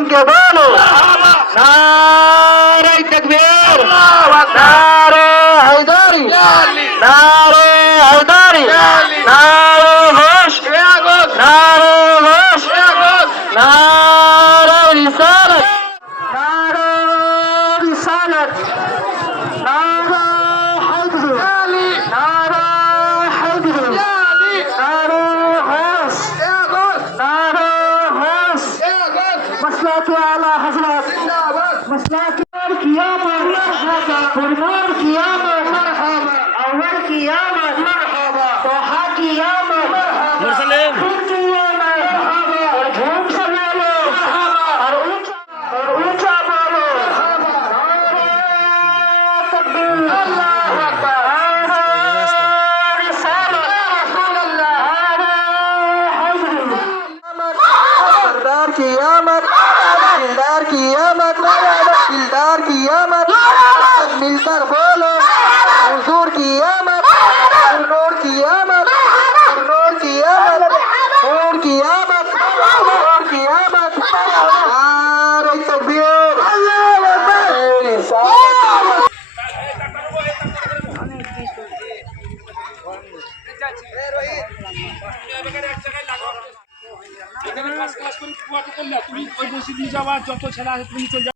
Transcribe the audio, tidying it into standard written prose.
জমকে বলো নারে তাকবীর নারে হায়দারি নারে হায়দারি নারে হোশ নারে হোশ নারে রিসালাত নারে রিসালাত নারে হায়দারি নারে হায়দারি নারে হোশ নারে হোশ مسلاك على حضرات مسلاك قيامة فرمان قيامة مرحبا أول قيامة مرحبا طه قيامة مرحبا مرسلين قيامة مرحبا ارجوم سلالو مرحبا أرؤوشا بولو تكبير الله أكبر رسالة رسول الله قیامت دلدار قیامت دلدار قیامت ملتر بولو حضور قیامت نور قیامت نور قیامت نور قیامت نور قیامت نعرہ تکبیر اللہ এখানে ক্লাস করে তুমি ওই মসজিদ নিয়ে যাওয়া যত ছেলে আছে তুমি চলে